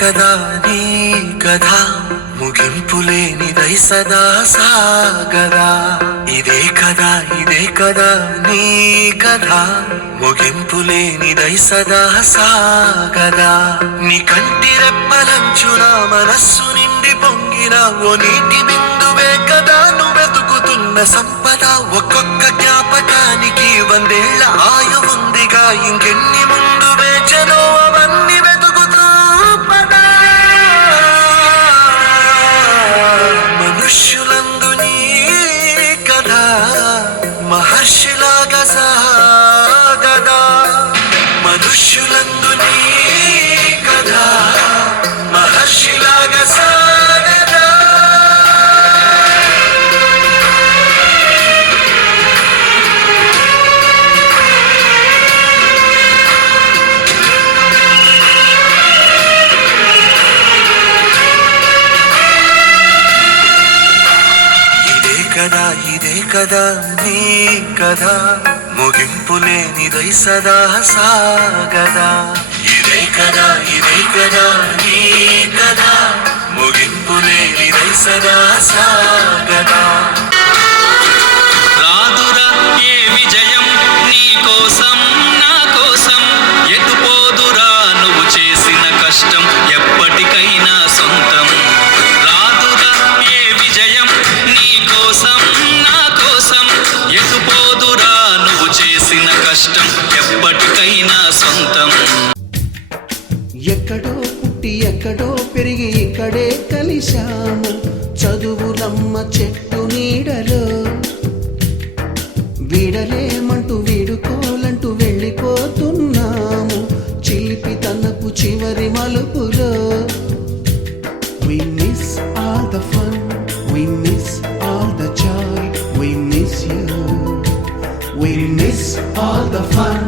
కదా నీ కథ ముగింపులేనిదై సదా సాగదా. ఇదే కదా నీ కథ ముగింపులేనిదై సదా సాగదా. నీ కంటి రెప్పలంచున మనస్సు నిండి పొంగిన ఓ నీటి బిందువే కదా నువ్వెతుకుతున్న సంపద. ఒక్కొక్క జ్ఞాపకానికి 100 ఏళ్ల ఆయువుందిగా, ఇంకెన్ని ముందు వేచనో అవన్నీ వెతుకుతూ పదా. మనుష్యులందు నీ కథ మహర్షిలాగా సాగదా. మనుష్యులందు నీ కథ మహర్షిలాగా సాగదా. ఇదే కదా నీ కథ ముగింపులేనిదై సదా సాగదా. ఇదే కదా నీ కథ ముగింపులేనిదై సదా సాగదా. రాదురా ఏ విజయం నీ కోసం నా కోసం, ఎటుపోదురా నువ్వు చేసిన కష్టం ఎప్పటికైనా సొంతం. రాదురా ఏ విజయం నీ కోసం నా కోసం, ఎటుపోదురా నువ్వు చేసిన కష్టం ఎప్పటికైనా సొంతం. ఎక్కడో పుట్టి ఎక్కడో పెరిగి ఇక్కడే కలిశాము, చదువులమ్మ చెట్టు నీడలో. వీడలేమంటూ వీడుకోలంటూ వెళ్ళిపోతున్నాము, చిలిపి తనపు చివరి మలుపులో. We miss all the fun, we miss all the joy, we miss you. We miss all the fun,